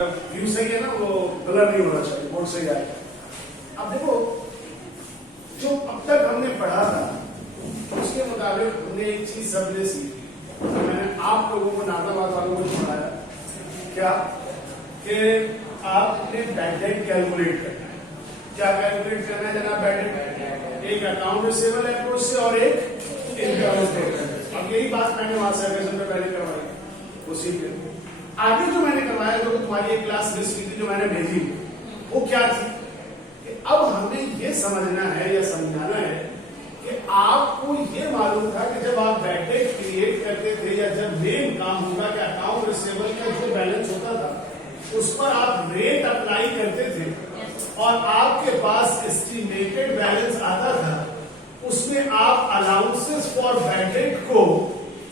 View सही है ना, वो ब्लर नहीं होना चाहिए, बोर्ड सही आएगा। अब देखो, जो अब तक हमने पढ़ा था उसके मुताबिक हमने एक चीज सबने सीखी, तो मैंने आप लोगों को, नाताबाद वालों को पढ़ाया क्या कि आपने बैड डेट कैलकुलेट करना है। क्या कैलकुलेट करना है जनाब? बैड डेट एक अकाउंट रिसीवेबल अप्रोच से और एक इनकम स्टेटमेंट। अब यही बात मैंने वहां से पहले करवाई, उसी पे आगे जो मैंने करवाया, जो तुम्हारी एक क्लास मिस की थी जो मैंने भेजी, वो क्या थी कि अब हमें ये समझना है या समझाना है कि आपको ये मालूम था कि जब आप बैड डेट क्रिएट करते थे या जब मेन काम होगा कि अकाउंट रिसीवेबल का जो बैलेंस होता था उस पर आप रेट अप्लाई करते थे और आपके पास एस्टिमेटेड बैलेंस आता था, उसमें आप अलाउंसेस फॉर बैड डेट को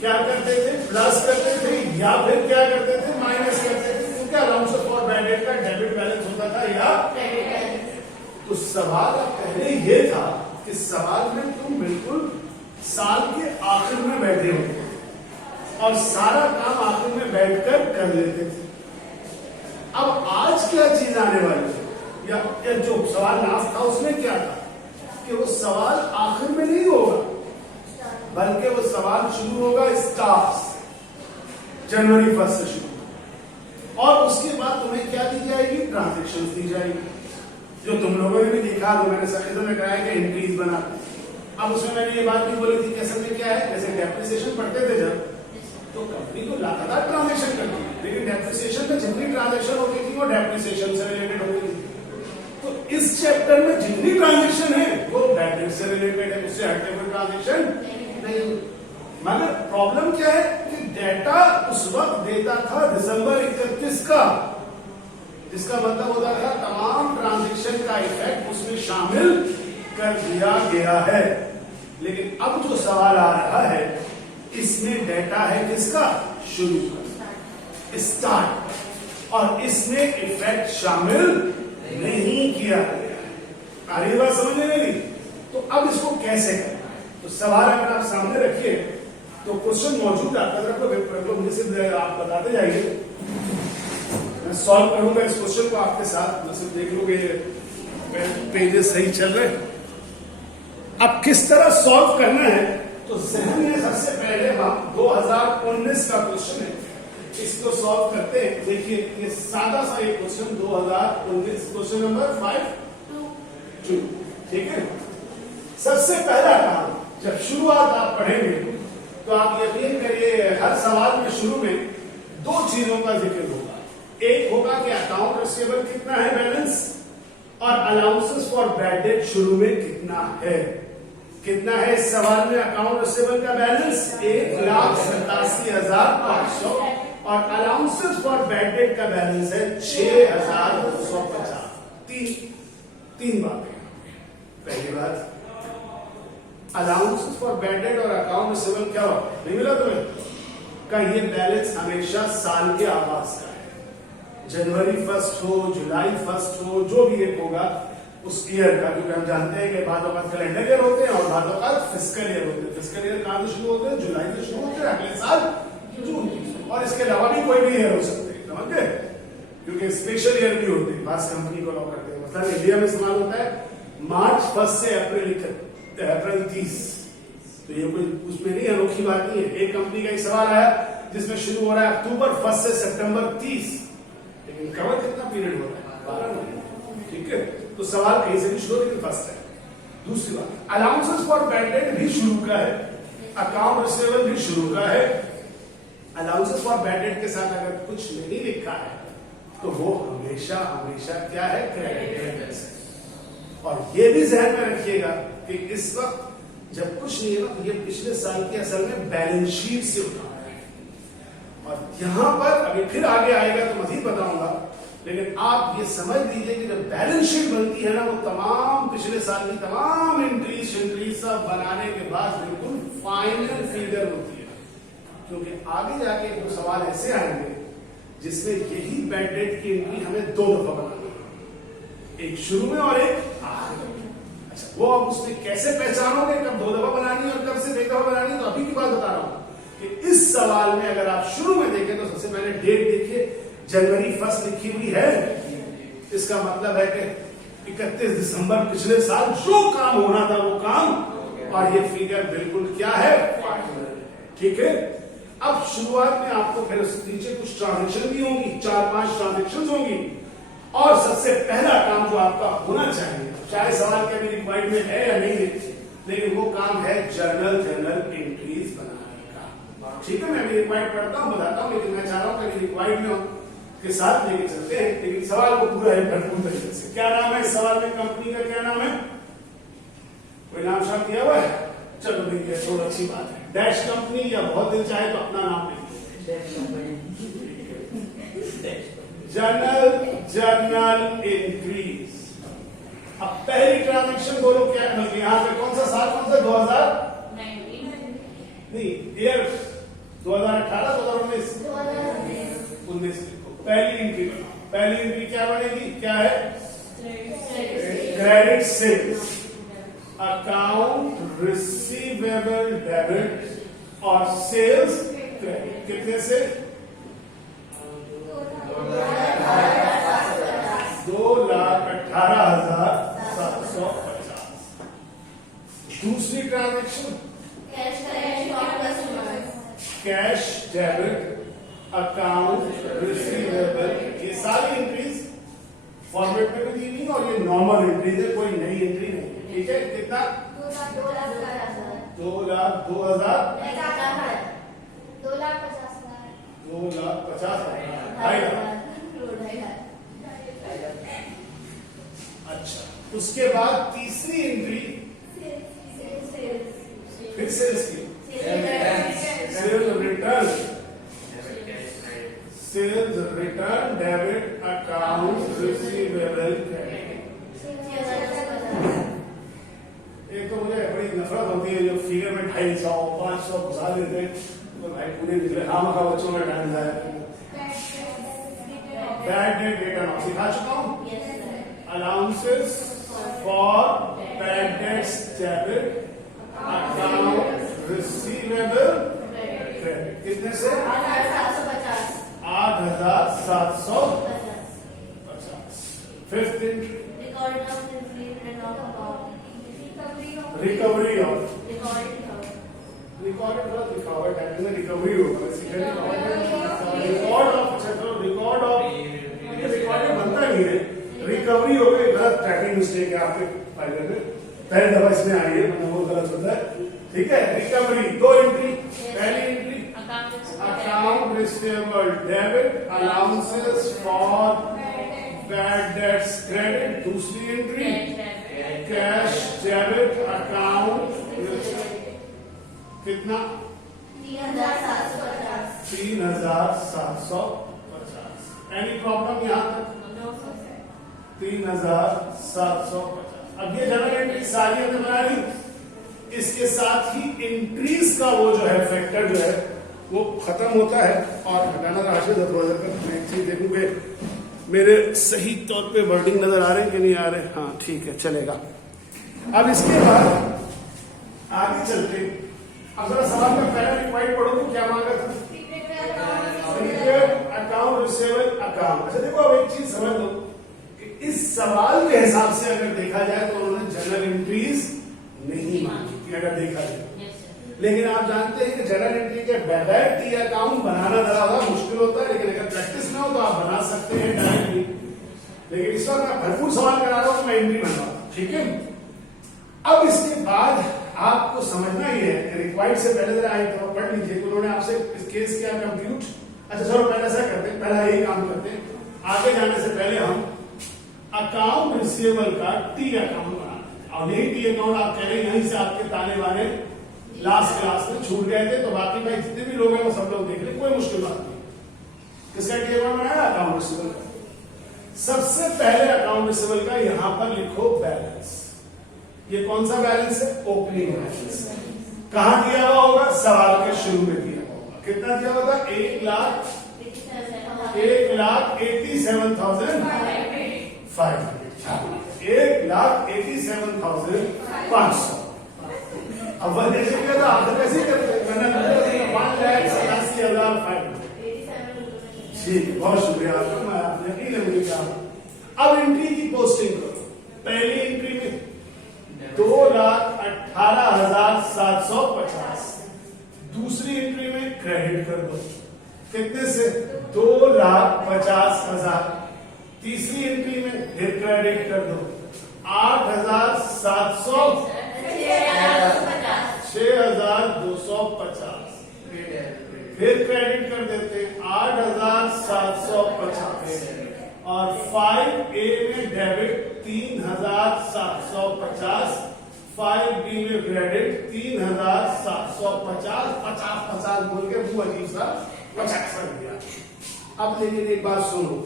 क्या करते थे? प्लस करते थे या फिर क्या करते थे? माइनस करते थे, क्योंकि अलाउंसेस फॉर बैड डेट का डेबिट बैलेंस होता था या तो सवाल पहले ये था कि सवाल में तुम बिल्कुल साल के आखिर में बैठे हो और सारा काम आखिर में बैठकर कर लेते थे। अब आज क्या चीज आने वाली है, या जो सवाल लास्ट था उसमें क्या था कि वो सवाल आखिर में नहीं होगा, बल्कि वो सवाल शुरू होगा स्टार्ट जनवरी 1 से शुरू, और उसके बाद तुम्हें क्या दी जाएगी? ट्रांजेक्शन दी जाएगी, जो तुम लोगों ने भी देखा, जो मैंने सकेजों में कराया कि एंट्रीज बना। अब उसमें मैंने ये बात भी बोली थी कि असल में क्या है, जैसे डेप्रिसिएशन पढ़ते थे जब, तो कंपनी को लगातार ट्रांजेक्शन करती है, लेकिन डेप्रिसिएशन में जितनी ट्रांजेक्शन होती थी वो डेप्रिसिएशन से रिलेटेड होती थी। तो इस चैप्टर में जितनी ट्रांजेक्शन है वो बैड डेट से रिलेटेड है, उससे हटके कोई ट्रांजेक्शन नहीं। मगर प्रॉब्लम क्या है कि डेटा उस वक्त देता था दिसंबर 31 का, जिसका मतलब होता था तमाम ट्रांजैक्शन का इफेक्ट उसमें शामिल कर दिया गया है। लेकिन अब जो सवाल आ रहा है इसमें डेटा है किसका? शुरू का, स्टार्ट, और इसमें इफेक्ट शामिल नहीं किया गया। आ रही बात समझने लगी? तो अब इसको कैसे करना है? तो सवाल अगर आप सामने रखिए तो क्वेश्चन मौजूद है, आपका मुझे सिर्फ आप बताते जाइए, मैं सॉल्व करूंगा इस क्वेश्चन को आपके साथ, मैं सिर्फ देख लूंगे पेजेस सही चल रहे। अब किस तरह सॉल्व करना है, तो जहन में सबसे पहले हम 2019 का क्वेश्चन है, इसको सॉल्व करते हैं। देखिए ये सादा सा एक क्वेश्चन 2019, क्वेश्चन नंबर 5(2), ठीक है। सबसे पहला काम, जब शुरुआत आप पढ़ेंगे तो आप यकीन करिए हर सवाल में शुरू में दो चीजों का जिक्र होगा। एक होगा कि अकाउंट रिसीवेबल कितना है बैलेंस, और अलाउंसेस फॉर बैड डेट शुरू में कितना है। कितना है इस सवाल में अकाउंट रिसीवेबल का बैलेंस? 1,87,500, और अलाउंसेस फॉर बैड डेट का बैलेंस है 6,250। तीन बातें। पहली बात, अलाउंसेस फॉर बैड डेट और अकाउंट रिसीवेबल क्या हो, नहीं मिला तुम्हें? का ये बैलेंस हमेशा साल के आवाज का है, जनवरी 1 हो, जुलाई 1 हो, जो भी एक होगा उस ईयर का, क्योंकि हम जानते हैं कि बातों का कैलेंडर ईयर होते हैं और बातों का फिस्कल ईयर होते हैं। फिस्कल ईयर कहां से शुरू होते हैं? जुलाई से शुरू होते हैं, अगले साल जून, और इसके अलावा भी कोई भी ईयर हो सकते हैं, समझ गए? क्योंकि स्पेशल ईयर भी होते हैं, खास कंपनी को लॉ करते हैं। मतलब इंडिया में इस्तेमाल होता है मार्च 1 से अप्रैल 30, तो ये कोई उसमें नहीं अनोखी बात नहीं है। एक कंपनी का एक सवाल आया जिसमें शुरू हो रहा है अक्टूबर 1 से सितंबर 30, लेकिन कवर कितना पीरियड होता है? 12 महीने, ठीक है। तो सवाल कहीं से भी शुरू, लेकिन फर्स्ट है। दूसरी बात, अलाउंसेस फॉर बैड डेट भी शुरू का है, अकाउंट रिसीवेबल भी शुरू का है। अलाउंसेस फॉर बैड डेट के साथ अगर कुछ नहीं लिखा है तो वो हमेशा हमेशा क्या है? क्रेडिट है। और ये भी ध्यान में रखिएगा कि इस वक्त जब कुछ नहीं है ना, तो ये पिछले साल की असल में बैलेंस शीट से उठा है, और यहां पर अभी फिर आगे आएगा तो मजीद बताऊंगा, लेकिन आप ये समझ लीजिए कि जब बैलेंस शीट बनती है ना, वो तमाम पिछले साल की तमाम एंट्रीज सब बनाने के बाद बिल्कुल फाइनल फिगर होती है। क्योंकि आगे जाके जो सवाल ऐसे आएंगे जिसमें यही बैड डेट की एंट्री हमें 2 दफा बनानी है, एक शुरू में और एक आखिर में। अच्छा, वो आप उसमें कैसे पहचानोगे कब 2 दफा बनानी है और कब सिर्फ 1 दफा बनानी है? तो अभी की बात बता रहा हूं कि इस सवाल में अगर आप शुरू में देखें तो सबसे पहले डेट देखिए जनवरी 1 लिखी हुई है, इसका मतलब है कि 31 दिसंबर पिछले साल जो काम होना था वो काम, और ये फिगर बिल्कुल क्या है, ठीक है। अब शुरुआत में आपको फिर नीचे कुछ ट्रांजेक्शन भी होंगी, 4-5 ट्रांजेक्शन होंगी, और सबसे पहला काम जो आपका होना चाहिए, चाहे सवाल के अभी रिक्वायर्ड में है या नहीं, लेकिन वो काम है जर्नल एंट्रीज बनाने का। ठीक है, मैं अभी रिक्वायर्ड पढ़ता हूँ, बताता हूँ, लेकिन मैं चाह रहा हूँ कि रिक्वायर्ड में के साथ लेके चलते हैं, लेकिन सवाल को पूरा है भरपूर तरीके से। क्या नाम है इस सवाल में, कंपनी का क्या नाम है, कोई नाम शाम दिया हुआ है, चलो नहीं है, थोड़ी अच्छी बात है। डैश कंपनी, या बहुत दिन चाहे तो अपना नाम लिखिए, जर्नल एंट्रीज। अब पहली ट्रांजेक्शन बोलो क्या, यहाँ पे कौन सा साल, कौन सा 2019 नहीं, ईयर 2018 2019 लिखो। पहली एंट्री बनाओ, पहली एंट्री क्या बनेगी, क्या है, credit sales, account receivable debit और सेल्स क्रेडिट। कितने से, 2,18,750। दूसरी transaction cash debit account receivable, ये सारी एंट्रीज फॉर्मेट में भी दी हुई और ये नॉर्मल एंट्रीज है, कोई नई एंट्री नहीं, ठीक है। कितना, 2,50,000। अच्छा, उसके बाद तीसरी एंट्री फिर सेल्स की, sales return debit account receivable credit. एक तो मुझे बड़ी नफरत होती है जो फिगर में 250, 500 घुसा देते हैं, तो भाई पूरे निकले, हाँ मखा बच्चों में टाइम जाए। बैड डेट रिटर्न सिखा चुका हूँ, allowances for bad debts debit account receivable credit. कितने से, 8,750। Fifth entry, recovery of, record गलत लिखा हुआ है, रिकवरी होगा, record of, record of, record बनता नहीं है, रिकवरी हो गई, गलत टाइपिंग मिस्टेक है आपके फाइल में, पहले दफा इसमें आई है, मतलब वो गलत होता है, ठीक है। रिकवरी 2 एंट्री, पहली entry account receivable debit allowances for bad debts credit, दूसरी एंट्री कैश डेबिट अकाउंट, कितना, 3,750। एनी प्रॉब्लम यहाँ तक, 3,750। अब ये जनरल एंट्री सारी हमने बना ली, इसके साथ ही एंट्रीज का वो जो है फैक्टर जो है वो खत्म होता है। और हटाना राशि मैं एक चीज देखूंगे मेरे सही तौर पे वर्डिंग नजर आ रहे हैं कि नहीं आ रहे, हाँ ठीक है चलेगा। अब इसके बाद आगे चलते, अब जरा सवाल में पहला रिक्वायर्ड पढ़ो तो क्या मांगा था, अकाउंट रिसीवेबल अकाउंट। अच्छा देखो, अब एक चीज समझ लो, इस सवाल के हिसाब से अगर देखा जाए तो उन्होंने जनरल एंट्रीज नहीं मांगी थी, अगर देखा जाए। लेकिन आप जानते हैं कि जनरल एंट्री के बगैर टी अकाउंट बनाना ज्यादा मुश्किल होता है, लेकिन अगर प्रैक्टिस ना हो तो आप बना सकते हैं डायरेक्टली। लेकिन इस वक्त मैं भरपूर सवाल करा रहा हूं, मैं एंट्री बना रहा हूं, ठीक है। अब इसके बाद आपको समझना ही है, रिक्वायर्ड से पहले जरा तो पढ़ लीजिए, उन्होंने आपसे इस केस किया कंप्यूट। अच्छा चलो पहले ऐसा करते हैं, पहला यही काम करते हैं, आगे जाने से पहले हम अकाउंट रिसीवेबल का टी अकाउंट बनाते हैं। और यही टी अकाउंट आप कह रहे हैं, यहीं से आपके ताने वाने लास्ट क्लास में छूट गए थे, तो बाकी भाई जितने भी लोग हैं वो सब लोग देख रहे, कोई मुश्किल बात नहीं। किसका टी अकाउंट बनाया, अकाउंट रिसीवेबल का। सबसे पहले अकाउंट रिसीवेबल का यहां पर लिखो बैलेंस। ये कौन सा बैलेंस है, ओपनिंग बैलेंस। कहां दिया हुआ होगा, सवाल के शुरू में दिया हुआ होगा। कितना दिया हुआ था, 1,87,500। अब वह जैसे किया था, आप कैसे करते, 1,87,500। ठीक है, बहुत शुक्रिया आपका, मैं आपने यकीन है मुझे क्या। अब एंट्री की पोस्टिंग करो। पहली एंट्री में 2,18,750, दूसरी एंट्री में क्रेडिट कर दो, कितने से 2,50,000, तीसरी एंट्री में फिर क्रेडिट कर दो 8,700, 6,250, फिर क्रेडिट कर देते हैं 8,750 और 5A में डेबिट 3,750, 5B में क्रेडिट 3,750, 50 बोल के वो अजीब सा 50 दिया। अब लेकिन एक बात सुनो,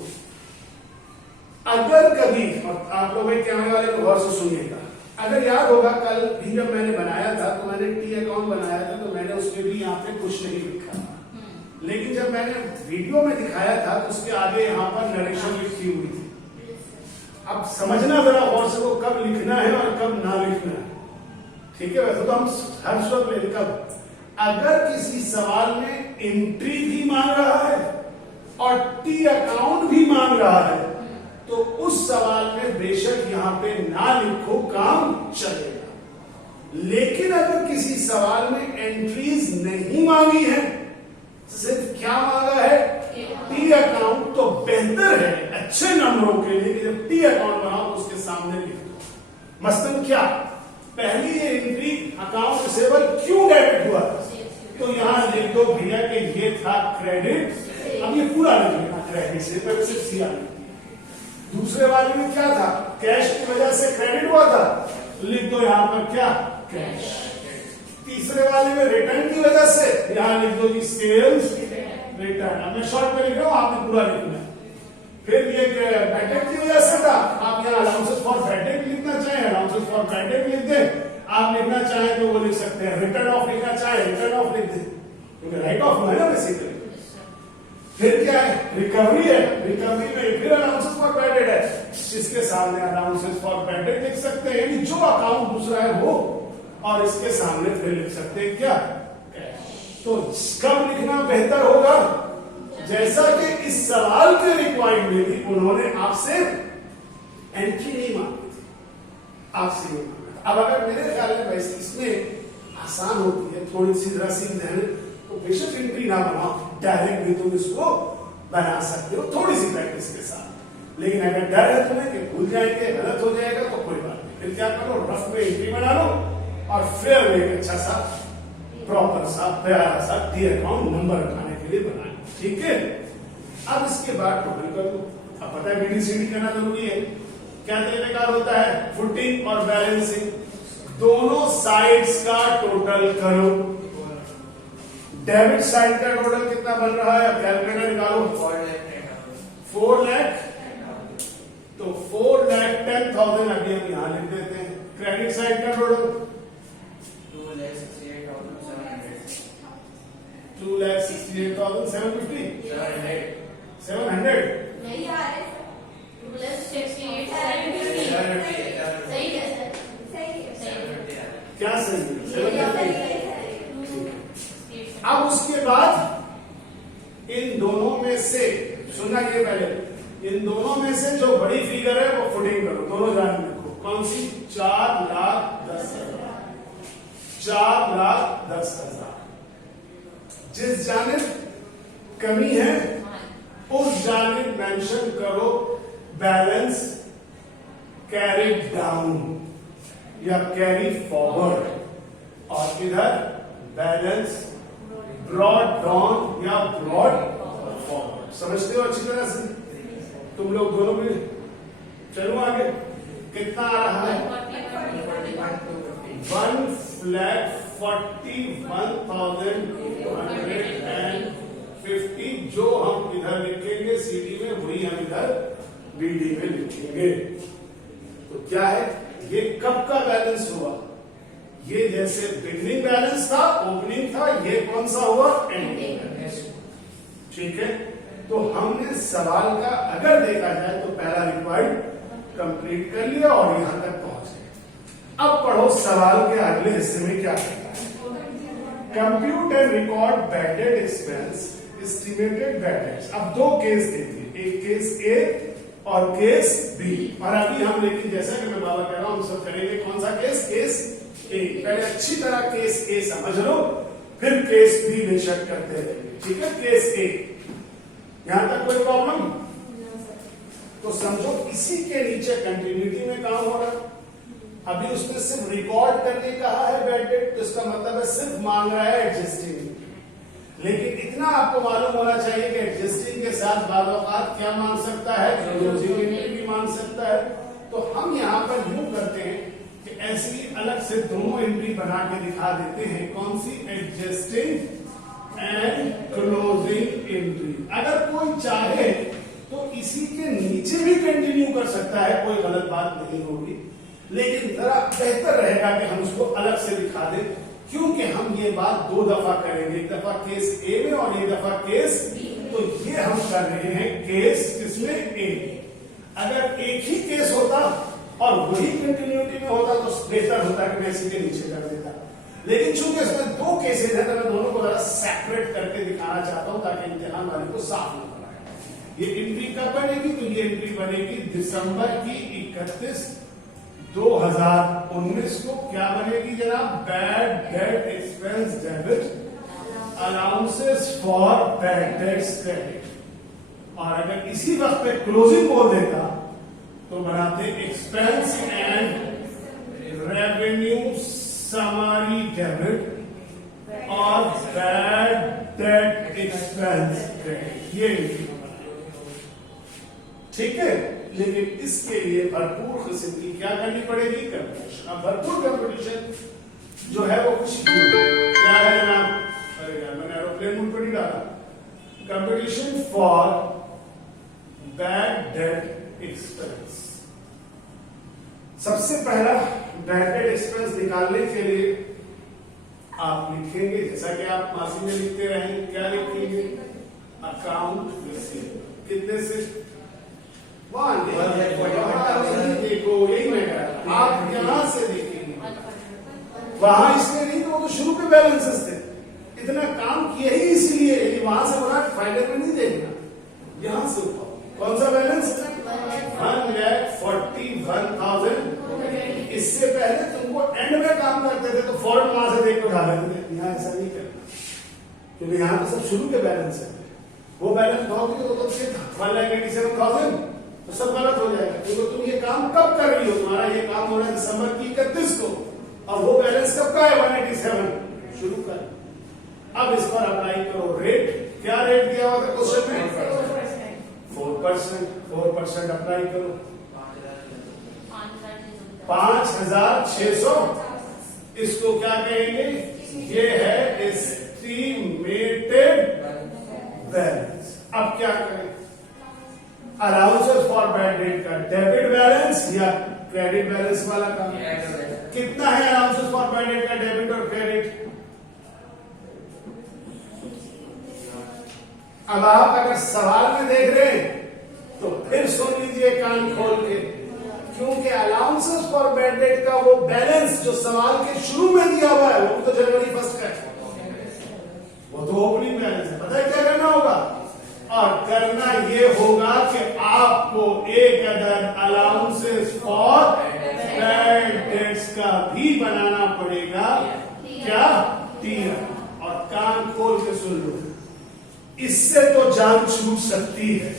अगर कभी, आप लोग कैमरे वाले को गौर से सुनिएगा, अगर याद होगा कल भी जब मैंने बनाया था तो मैंने टी अकाउंट बनाया था तो मैंने उसमें भी यहाँ पे कुछ नहीं लिखा था, लेकिन जब मैंने वीडियो में दिखाया था तो उसके आगे यहाँ पर नरेशन लिखी हुई थी। अब समझना जरा गौर से वो कब लिखना है और कब ना लिखना है, ठीक है। वैसे तो हम हर वक्त में कब, अगर किसी सवाल में एंट्री भी मांग रहा है और टी अकाउंट भी मांग रहा है तो उस सवाल में बेशक यहां पे ना लिखो, काम चलेगा। लेकिन अगर किसी सवाल में एंट्रीज नहीं मांगी है, सिर्फ क्या मांगा है टी अकाउंट, तो बेहतर है अच्छे नंबरों के लिए कि जब टी अकाउंट बनाओ तो उसके सामने लिख दो। मसलन क्या, पहली ये एंट्री अकाउंट रिसीवेबल क्यों डेबिट हुआ तो यहां लिख दो भैया कि ये था क्रेडिट। अब ये पूरा लिख लेना क्रेडिट से, सिर्फ सी आनी। दूसरे वाले में क्या था, कैश की वजह से क्रेडिट हुआ था, लिख दो यहां पर क्या, कैश। तीसरे वाले में रिटर्न की वजह से यहां लिख दो जी सेल्स रिटर्न। अब मैं शॉर्ट में लिख रहा हूं, आपने पूरा लिखना है। फिर ये बैड डेट की वजह से था, आप यहाँ अलाउंसेस फॉर बैड डेट लिखना चाहें अलाउंसेस फॉर बैड डेट लिख दें, आप लिखना चाहें तो वो लिख सकते हैं, रिटर्न ऑफ लिखना चाहें रिटर्न ऑफ लिख दें, क्योंकि राइट ऑफ है ना बेसिकली। फिर क्या है, रिकवरी है, रिकवरी में फिर अलाउंसेस फॉर बैड डेट है, इसके सामने अलाउंसेस फॉर बैड डेट लिख सकते हैं, यानी जो अकाउंट दूसरा है वो, और इसके सामने फिर लिख सकते हैं क्या, तो कब लिखना बेहतर होगा, जैसा कि इस सवाल के रिक्वायर्ड में भी उन्होंने आपसे एंट्री नहीं मांगी थी, आपसे नहीं मांगा। अब अगर मेरे ख्याल में वैसे इसमें आसान होती है, थोड़ी सी रसीद देने तो बेशक एंट्री ना बनाओ, डायरेक्ट भी तुम इसको बना सकते हो थोड़ी सी प्रैक्टिस के साथ। लेकिन अगर डर है तुम्हें कि भूल जाएंगे, गलत हो जाएगा, तो कोई बात नहीं, फिर क्या करो, रफ में एंट्री बना लो और फिर एक अच्छा सा प्रॉपर सा प्यारा सा टी अकाउंट नंबर उठाने के लिए बनाए, ठीक है। अब इसके बाद टोटल कर दो। अब पता है बीडीसीडी करना जरूरी है, क्या तरीकेकार होता है, फुटिंग और बैलेंसिंग, दोनों साइड्स का टोटल करो। डेबिट साइड का टोटल कितना बन रहा है, कैलकुलेटर निकालो, 4 लाख, तो 4,10,000 अभी हम यहां लिख देते हैं। क्रेडिट साइड का टोटल 2,68,750, 700 नहीं आ रहे सर, 2,68,750 सही है सर, सही है क्या सही है। अब उसके बाद इन दोनों में से, सुनना ये पहले, इन दोनों में से जो बड़ी फिगर है वो फुटिंग करो, दोनों जान रखो, कौन सी, 4,10,000, 4,10,000। जिस जानिब कमी है उस जानिब मेंशन करो बैलेंस कैरी डाउन या कैरी फॉरवर्ड, और इधर बैलेंस ब्रॉड डाउन या ब्रॉड फॉरवर्ड। समझते हो अच्छी तरह से तुम लोग दोनों भी। चलो आगे, कितना आ रहा है, 1,41,250, जो हम इधर लिखेंगे सीडी में वही हम इधर बीडी में लिखेंगे। तो क्या है, ये कब का बैलेंस हुआ, ये जैसे बिगनिंग बैलेंस था, ओपनिंग था, ये कौन सा हुआ, एंडिंग बैलेंस। ठीक है, तो हमने सवाल का अगर देखा जाए तो पहला रिक्वायर्ड कंप्लीट कर लिया और यहां तक पहुंच गए। अब पढ़ो सवाल के अगले हिस्से में क्या कहता है। Compute and record bad debt expense estimated bad debts. अब दो केस देखिए, एक केस ए और केस बी। और अभी हम लेकिन जैसा कि मैं बाबा कह रहा हूं, हम सब करेंगे कौन सा केस? केस ए। पहले अच्छी तरह केस ए समझ लो, फिर केस बी बेशक करते रहेंगे, ठीक है? केस ए, यहां तक कोई प्रॉब्लम? तो समझो इसी के नीचे कंटिन्यूटी में काम हो रहा है। अभी उसने सिर्फ रिकॉर्ड करने कहा है बैड डेट, तो इसका मतलब है सिर्फ मांग रहा है एडजस्टिंग। लेकिन इतना आपको मालूम होना चाहिए कि एडजस्टिंग के साथ बाद औकात क्या मांग सकता है? क्लोजिंग एंट्री भी मांग सकता है। तो हम यहाँ पर यूं करते हैं कि ऐसी अलग से दोनों एंट्री बना के दिखा देते हैं। कौन सी? Adjusting and closing entry. अगर कोई चाहे तो इसी के नीचे भी कंटिन्यू कर सकता है, कोई गलत बात नहीं होगी, लेकिन जरा बेहतर रहेगा कि हम उसको अलग से दिखा दें, क्योंकि हम ये बात दो दफा करेंगे, एक दफा केस ए में और एक दफा केस बी। तो ये हम कर रहे हैं केस किसमें? ए। अगर एक ही केस होता और वही कंटिन्यूटी में होता तो बेहतर होता कि मैं इसी के नीचे कर देता, लेकिन चूंकि इसमें दो केसेस हैं तो मैं दोनों को जरा सेपरेट करके दिखाना चाहता हूं ताकि इम्तिहान वाले को साफ न बनाए। ये एंट्री कब बनेगी? तो ये एंट्री बनेगी दिसंबर की 31, 2019 को। क्या बनेगी जनाब? Bad debt expense debit allowances for bad debts credit. और अगर इसी वक्त पे क्लोजिंग बोल देता तो बनाते expense and revenue summary debit और बैड डेट एक्सपेंस क्रेडिट। ये ठीक है, लेकिन इसके लिए भरपूर किस्म की क्या करनी पड़ेगी? कंपटीशन। अब भरपूर कंपटीशन जो है वो कुछ क्या है जनाब? अरे यार मैंने एरोप्लेन मोड पर नहीं डाला। Competition for bad debt expense. सबसे पहला बैड डेट एक्सपेंस निकालने के लिए आप लिखेंगे, जैसा कि आप मासी में लिखते रहेंगे, क्या लिखेंगे? Account receive. कितने से? देखो यही मैं कह रहा हूं, आप यहां से देखेंगे, वहां इसलिए नहीं तो शुरू के बैलेंसेस थे, इतना काम किया ही इसलिए, वहां से बना फाइनल में नहीं देखना, यहां से ऊपर कौन सा बैलेंस? 1,41,000। इससे पहले तुमको एंड में काम करते थे तो फौरन वहां से देख को उठा लेते थे, यहाँ ऐसा नहीं करना, क्योंकि यहाँ तो सब शुरू के बैलेंस है। वो बैलेंस बहुत ही तो 1,87,000 तो सब गलत हो जाएगा, क्योंकि तुम ये काम कब कर रही हो? तुम्हारा ये काम हो रहा है दिसंबर की 31 को, और वो बैलेंस कब का है? 187 शुरू कर। अब इस पर अप्लाई करो रेट। क्या रेट दिया हुआ था क्वेश्चन में? 4%। 4% अप्लाई करो, 5,600। इसको क्या कहेंगे? ये है एस्टिमेटेड बैलेंस। अब क्या करें? अलाउंसेस फॉर बैड डेट का डेबिट बैलेंस या क्रेडिट बैलेंस वाला काम? कितना है अलाउंसेस फॉर बैड डेट का डेबिट और क्रेडिट? अब आप अगर सवाल में देख रहे हैं तो फिर सुन लीजिए कान खोल के, क्योंकि अलाउंसेस फॉर बैड डेट का वो बैलेंस जो सवाल के शुरू में दिया हुआ है वो तो जनवरी 1 का है, वो तो ओपनिंग बैलेंस है। पता है क्या करना होगा? और करना ये होगा कि आपको एक other allowances for bad debts का भी बनाना पड़ेगा। क्या? टीआर। और कान खोल के सुन लो, इससे तो जान छूट सकती है,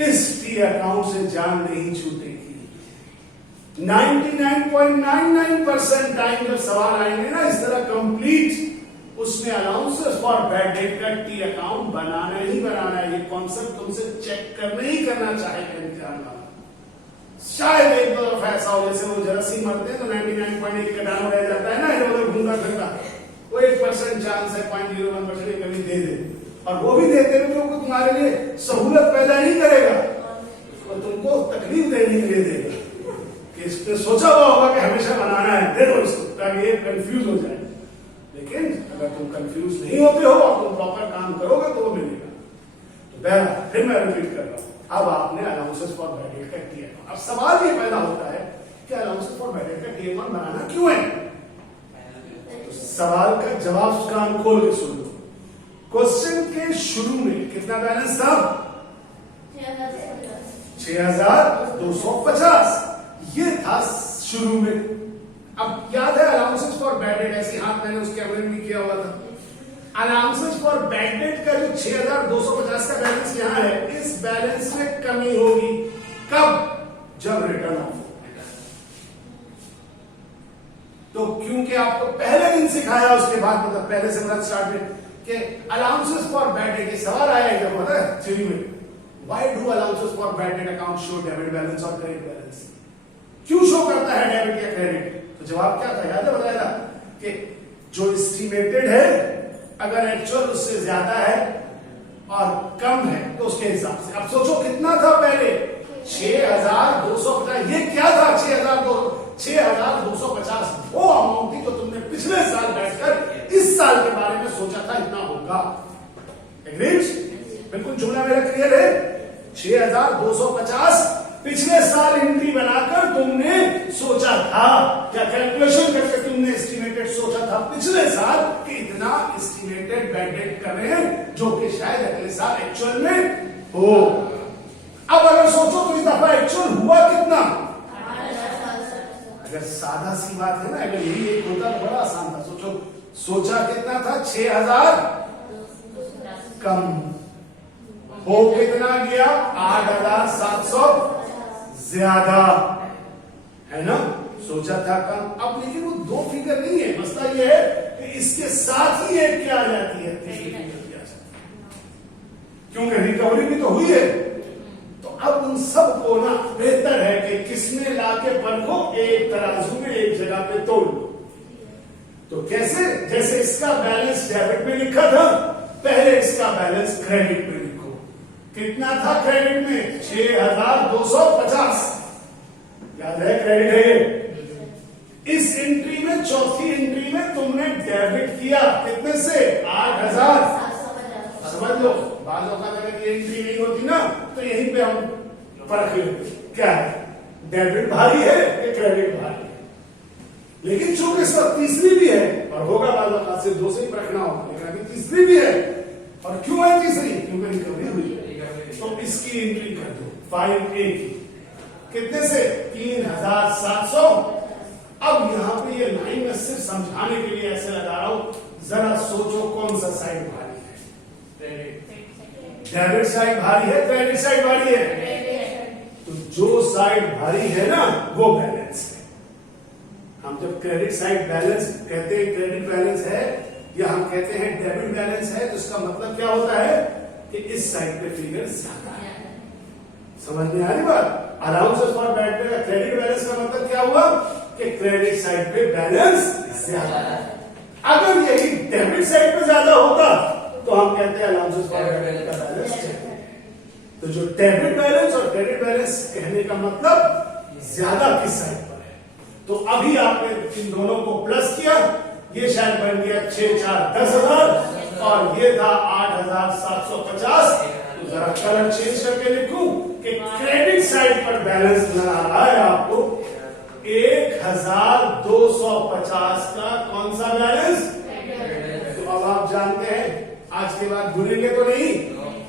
इस टी अकाउंट से जान नहीं छूटेगी। 99.99% टाइम जब सवाल आएंगे ना इस तरह कंप्लीट, उसमें अलाउंसेस फॉर बैड डेट का टी अकाउंट बनाना ही बनाना है। ये कॉन्सेप्ट तुमसे चेक करना ही करना चाहेगा इम्तिहान वाला। शायद एक दो दफा ऐसा हो जैसे वो जरासीम मरते हैं तो 99.8 कटाना रह जाता है ना, इधर घूमता फिरता, वो 1% चांस है, 0.01% कभी दे दे, और वो भी देते हैं क्योंकि तुम्हारे लिए सहूलत पैदा नहीं करेगा, तो तुमको तकलीफ देने के लिए देगा कि इसने सोचा हुआ होगा कि हमेशा बनाना है, दे दो इसको ताकि ये कंफ्यूज हो जाए। लेकिन अगर तुम कंफ्यूज नहीं होते हो और तुम प्रॉपर काम करोगे तो वो मिलेगा। तो बहरहाल फिर मैं रिपीट कर रहा हूं, अब आपने अलाउंसेस फॉर बैड डेट का टी अकाउंट, अब सवाल ये पैदा होता है कि अलाउंसेस फॉर बैड डेट का टी अकाउंट बनाना क्यों है? तो सवाल का जवाब कान खोल के सुन लो। क्वेश्चन के शुरू में कितना बैलेंस था? 6250। ये था शुरू में। अब याद है अलाउंसेस फॉर बैड डेट, ऐसे हाथ मैंने उस कैमरे में किया हुआ था। अलाउंसेस फॉर बैड डेट का जो 6250 का बैलेंस यहां है, इस बैलेंस में कमी होगी कब? जब रिटर्न ऑफ। तो क्योंकि आपको पहले दिन सिखाया, उसके बाद मतलब पहले से मतलब स्टार्ट में कि अलाउंसेस फॉर बैड डेट, सवाल आया एकदम पता है थ्योरी में, why do allowances for bad debt account show debit balance और क्रेडिट बैलेंस? क्यों शो करता है डेबिट या क्रेडिट? तो जवाब क्या था, याद है? बताया था कि जो एस्टिमेटेड है अगर एक्चुअल उससे ज्यादा है और कम है तो उसके हिसाब से। अब सोचो कितना था पहले? 6250। ये क्या था? 6250 वो अमाउंट थी जो तुमने पिछले साल बैठकर इस साल के बारे में सोचा था इतना होगा। एग्रीड? बिल्कुल जुमला मेरा क्लियर है। 6250 पिछले साल एंट्री बनाकर तुमने सोचा था, क्या कैलकुलेशन करके तुमने एस्टिमेटेड सोचा था पिछले साल कि इतना एस्टिमेटेड बैड डेट कर रहे हैं, जो कि शायद अगले साल एक्चुअल में हो। अब अगर सोचो तो इस दफा एक्चुअल हुआ कितना? अगर सादा सी बात है ना, अगर यही एक होता तो बड़ा आसान था। सोचो, सोचा कितना था? 6000 कम हो कितना गया? 8700 ज्यादा, है ना? सोचा था कम। अब लेकिन वो दो फिगर नहीं है, मसला ये है कि इसके साथ ही एक क्या आ जाती है, तीसरी फिगर क्या आ जाती है, क्योंकि रिकवरी भी तो हुई है। तो अब उन सब को ना बेहतर है कि किसमें लाके परखो, एक तराजू में एक जगह पे तोल। तो कैसे? जैसे इसका बैलेंस डेबिट में लिखा था, पहले इसका बैलेंस क्रेडिट में लिखो। कितना था क्रेडिट में? 6250। याद है क्रेडिट है ये। इस एंट्री में, चौथी एंट्री में तुमने डेबिट किया कितने से? 8000। समझ लो, बाद अगर ये एंट्री नहीं होती ना तो यहीं पे हम परख लेते क्या है, डेबिट भारी है या क्रेडिट भारी है। लेकिन चूंकि इस वक्त तीसरी भी है और होगा बाद से दो से ही परखना होगा, लेकिन अभी तीसरी भी है। और क्यों है तीसरी? क्योंकि रिकवरी हुई है। तो इसकी एंट्री कर दो 5A की। कितने से? 3700। अब यहां पे ये लाइन में सिर्फ समझाने के लिए ऐसे लगा रहा हूं, जरा सोचो कौन सा साइड भारी है? डेबिट साइड भारी है, क्रेडिट साइड भारी है? तो जो साइड भारी है ना वो बैलेंस है। हम जब क्रेडिट साइड बैलेंस कहते हैं, क्रेडिट बैलेंस है या हम कहते हैं डेबिट बैलेंस है, तो इसका मतलब क्या होता है कि इस साइड पे फिगर ज्यादा है। समझ में आ रही बात? अलाउंसेस फॉर बैड डेट का क्रेडिट बैलेंस का मतलब क्या हुआ कि क्रेडिट साइड पे बैलेंस ज्यादा है। अगर यही डेबिट साइड पे ज्यादा होता तो हम कहते हैं अलाउंसेस फॉर बैड डेट का बैलेंस। तो जो डेबिट बैलेंस और क्रेडिट बैलेंस कहने का मतलब ज्यादा किस साइड पर है। तो अभी आपने इन दोनों को प्लस किया, ये शायद बन गया 6 4 10,000 और ये था 8750। तो जरा कलर चेंज करके लिखूं कि क्रेडिट साइड पर बैलेंस नजर आ रहा है आपको 1250 का कौन सा बैलेंस? तो अब आप जानते हैं, आज के बाद भूलेंगे तो नहीं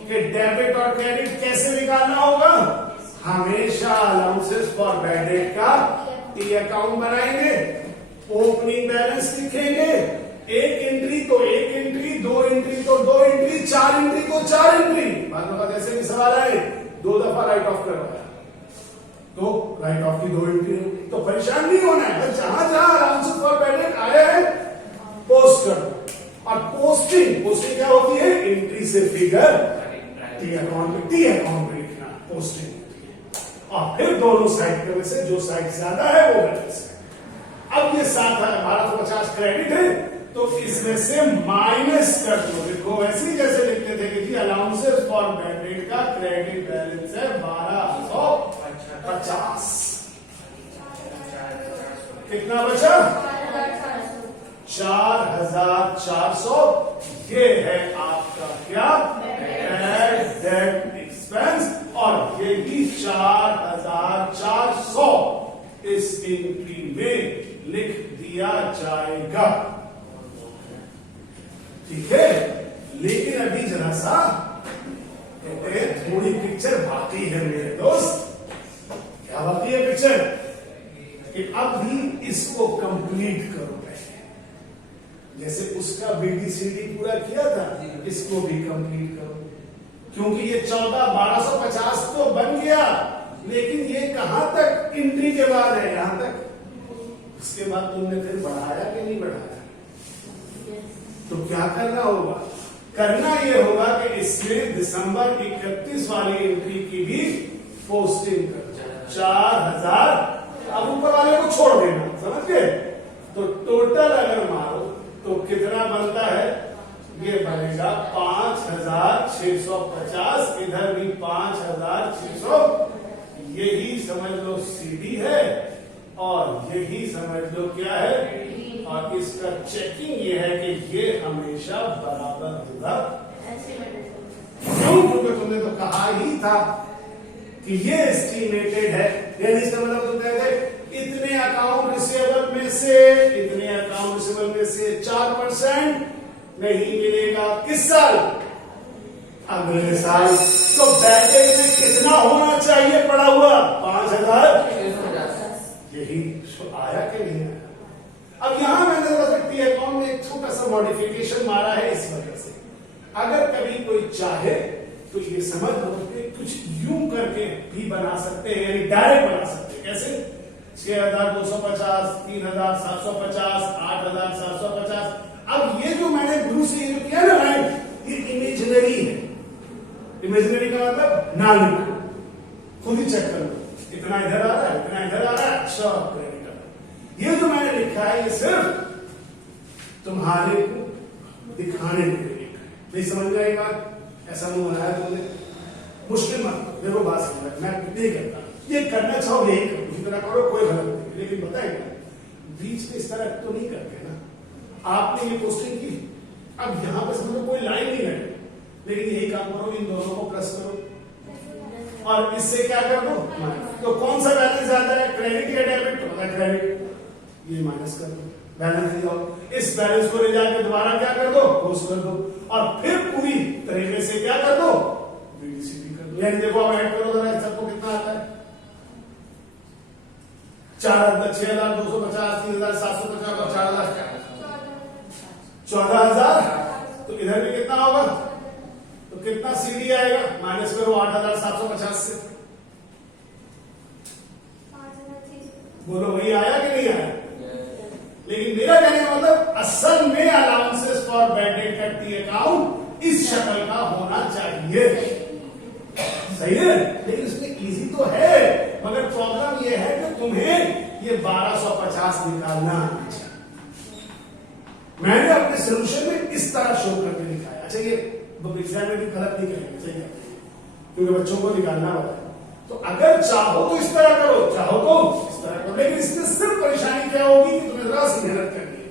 कि डेबिट और क्रेडिट कैसे निकालना होगा। हमेशा अलाउंसेस फॉर बैड डेट का टी अकाउंट बनाएंगे, ओपनिंग बैलेंस लिखेंगे, एक एंट्री तो एक एंट्री, दो एंट्री तो दो एंट्री, चार एंट्री तो चार एंट्री। बाद में ऐसे भी सवाल आए, 2 दफा राइट ऑफ करवाया तो राइट ऑफ की 2 एंट्री, तो परेशान नहीं होना है। जहां जहां अलाउंसेस फॉर बैड डेट आया है पोस्ट कर दो। और पोस्टिंग क्या होती है? एंट्री से फिगर टी अकाउंट में लिखना पोस्टिंग होती है। और फिर दोनों साइड में से जो साइड ज्यादा है वो बैलेंस है। अब ये 7,1250 क्रेडिट है तो इसमें से माइनस कर दो। देखो वैसे ही जैसे लिखते थे कि अलाउंसेस फॉर बैड डेट का क्रेडिट बैलेंस है 1250। कितना बचा? 4400। ये है आपका क्या? Bad debt expense. और ये भी 4400 इस एंट्री में लिख दिया जाएगा। ठीक है, लेकिन अभी जरा सा कहते हैं थोड़ी पिक्चर बाकी है मेरे दोस्त। क्या बाकी है पिक्चर? कि अब भी इसको कंप्लीट करो। जैसे उसका BDCD पूरा किया था, इसको भी कंप्लीट करो, क्योंकि ये 14,1250 तो बन गया, लेकिन ये कहां तक एंट्री के बाद है? यहां तक। उसके बाद तुमने फिर बढ़ाया कि नहीं बढ़ाया? तो क्या करना होगा? करना ये होगा कि इसमें दिसंबर 31 वाली एंट्री की भी पोस्टिंग कर 4,000। अब ऊपर वाले को छोड़ देना, समझ गए? तो टोटल अगर मारो तो कितना बनता है? ये बनेगा 5,650। इधर भी 5,600। यही समझ लो CD है और यही समझ लो क्या है। और इसका चेकिंग ये है कि ये हमेशा बराबर होगा। क्यों? क्योंकि तुमने तो कहा ही था कि ये एस्टिमेटेड है। यानी इसका मतलब तुम कहते इतने अकाउंट रिसीवेबल में से, इतने अकाउंट रिसीवेबल में से 4% नहीं मिलेगा। किस साल? अगले साल। तो बैलेंस में कितना होना चाहिए पड़ा हुआ? 5,000। यही आया कि नहीं आया? अब यहां मैंने अकाउंट में एक छोटा सा मॉडिफिकेशन मारा है इस वजह से। अगर कभी कोई चाहे तो ये समझ लो कि कुछ यूं करके भी बना सकते हैं, यानी डायरेक्ट बना सकते हैं। कैसे? 6,250, 3,750, 8,750। अब ये जो मैंने ब्लू से ये किया ना लाइन, ये इमेजिनरी है। इमेजिनरी का मतलब ना लिखो, खुद ही चेक कर लो। इतना इधर आ रहा है, इतना इधर आ रहा है। अच्छा क्रेडिट। ये जो मैंने लिखा है ये सिर्फ तुम्हारे को दिखाने के लिए। नहीं समझ में आई बात? ऐसा मुंह बनाया तुमने, मुश्किल मत देखो। बात समझ, मैं नहीं करता। ये करना चाहो यही करो, उसी तरह करो, कोई गलत नहीं। लेकिन बताएगा बीच में इस तरह तो नहीं करते ना। आपने ये पोस्टिंग की, अब यहां पर समझो कोई लाइन नहीं है, लेकिन यही काम करो, इन दोनों को प्लस करो और इससे क्या कर दो माइनस। तो कौन सा बैलेंस ज्यादा है, क्रेडिट या डेबिट? तो पता क्रेडिट, ये माइनस कर दो, बैलेंस ले जाओ। इस बैलेंस को ले जाकर दोबारा क्या कर दो, क्लोज कर दो और फिर पूरी तरीके से क्या कर दो, BDCD कर दो। यानी देखो अब ऐड करो जरा, सबको कितना आता है? 6,250, 3,750 और 4,000, 14,000। तो इधर भी कितना होगा? तो कितना CD आएगा? माइनस करो 8,750 से। बोलो वही आया कि नहीं आया? लेकिन मेरा कहने का मतलब असल में allowances for bad debt at the account इस शक्ल का होना चाहिए। सही है? लेकिन इसमें इजी तो है, मगर प्रॉब्लम यह है कि तुम्हें ये 1,250 निकालना। मैंने अपने सोल्यूशन में इस तरह शो करके दिखाया। अच्छा ये एग्जाम में भी गलत नहीं करेंगे, सही है? क्योंकि बच्चों को निकालना होता है। तो अगर चाहो तो इस तरह करो, चाहो तो इस तरह करो, लेकिन इसमें सिर्फ परेशानी क्या होगी कि तुम्हें जरा सी मेहनत करनी है।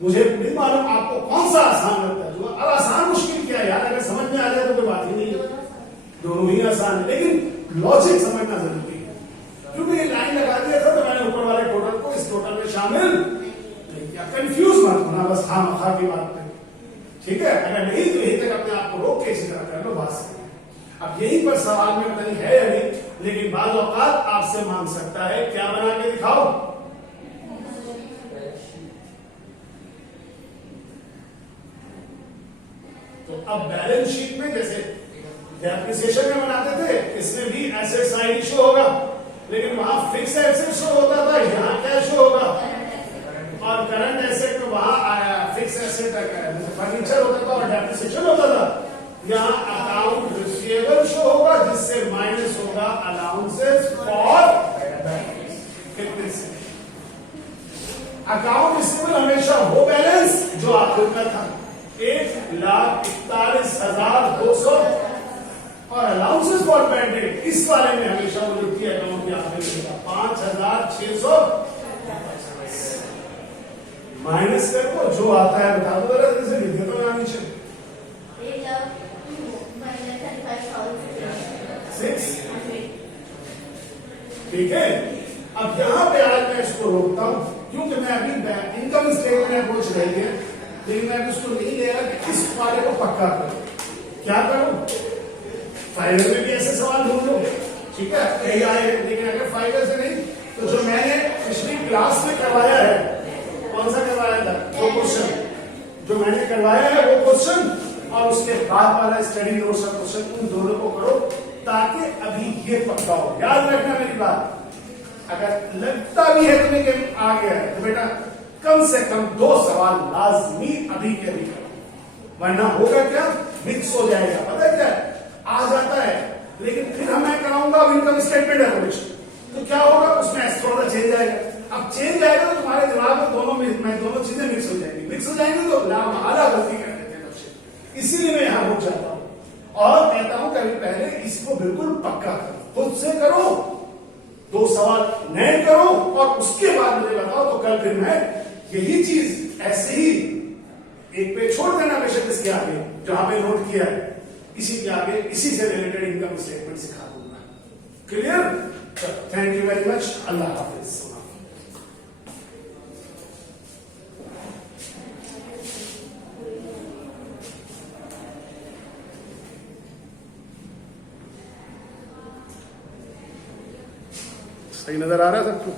मुझे नहीं मालूम आपको कौन सा आसान लगता है। अब आसान मुश्किल क्या है यार? अगर समझ में आ जाए तो कोई बात ही नहीं है, दोनों ही आसान है, लेकिन लॉजिक समझना जरूरी है। क्योंकि ये लाइन लगा दिया था तो मैंने ऊपर वाले टोटल को इस टोटल में शामिल नहीं किया। कंफ्यूज मत होना बस हाँ मखा की बात में, ठीक है? अगर नहीं तो यही तक अपने आप को रोक के इसी तरह कर लो, बात सही है। अब यहीं पर सवाल में पता नहीं है या नहीं, लेकिन बाज़ औक़ात आपसे मांग सकता है क्या बना के दिखाओ। तो अब बैलेंस शीट में जैसे डेप्रिसिएशन में बनाते थे, इसमें भी एसेट साइड शो होगा, लेकिन वहां फिक्स एसेट शो होता था, यहाँ क्या शो होगा? और करंट एसेट में वहां आया फिक्स एसेट फर्नीचर होता था और डेप्रिसिएशन होता था। यहाँ अकाउंट रिसीवेबल शो होगा जिससे माइनस होगा अलाउंसेस फॉर कितने से। अकाउंट रिसीवेबल हमेशा वो बैलेंस जो आपको का था 1,41,200 और अलाउंसेस फॉर बैड डेट इस वाले में हमेशा वो जो थी अकाउंट के आगे मिलेगा 5,600 माइनस कर दो, जो आता है बता दो जरा जैसे लिखे तो यहाँ नीचे 6। ठीक है? अब यहां पे आज मैं इसको रोकता हूं क्योंकि मैं अभी इनकम स्टेटमेंट अप्रोच रही है, लेकिन मैं उसको नहीं ले रहा कि इस वाले को पक्का करो। क्या करूं? फाइवर में भी ऐसे सवाल ढूंढ लो, ठीक है, कहीं आए, लेकिन अगर फाइवर से नहीं तो जो मैंने पिछली क्लास में करवाया है, कौन सा करवाया था, वो क्वेश्चन जो मैंने करवाया है वो क्वेश्चन और उसके बाद वाला स्टडी नोट्स का क्वेश्चन, उन दोनों को करो ताकि अभी ये पक्का हो। याद रखना मेरी बात, अगर लगता भी है तुम्हें कि आ गया है तो बेटा कम से कम 2 सवाल लाजमी अभी के अभी करो, वरना होगा क्या, मिक्स हो जाएगा। पता है क्या आ जाता है, लेकिन फिर मैं कराऊंगा इनकम स्टेटमेंट एप्लीकेशन, तो क्या होगा, उसमें थोड़ा चेंज आएगा। अब चेंज आएगा तो तुम्हारे दिमाग में दोनों चीजें मिक्स हो जाएंगी, मिक्स हो जाएंगी तो लाभ आधा गलती कर देते हैं बच्चे। इसीलिए मैं यहां रुक जाता हूं और कहता हूं कभी पहले इसको बिल्कुल पक्का करो, खुद से करो, 2 सवाल नए करो और उसके बाद मुझे बताओ। तो कल फिर मैं यही चीज ऐसे ही एक पे छोड़ देना, बेशक इसके आगे जहां पे नोट किया है इसी के आगे इसी से रिलेटेड इनकम स्टेटमेंट सिखा दूंगा। Clear? Thank you very much. अल्लाह हाफिज। सही नजर आ रहा है सबको?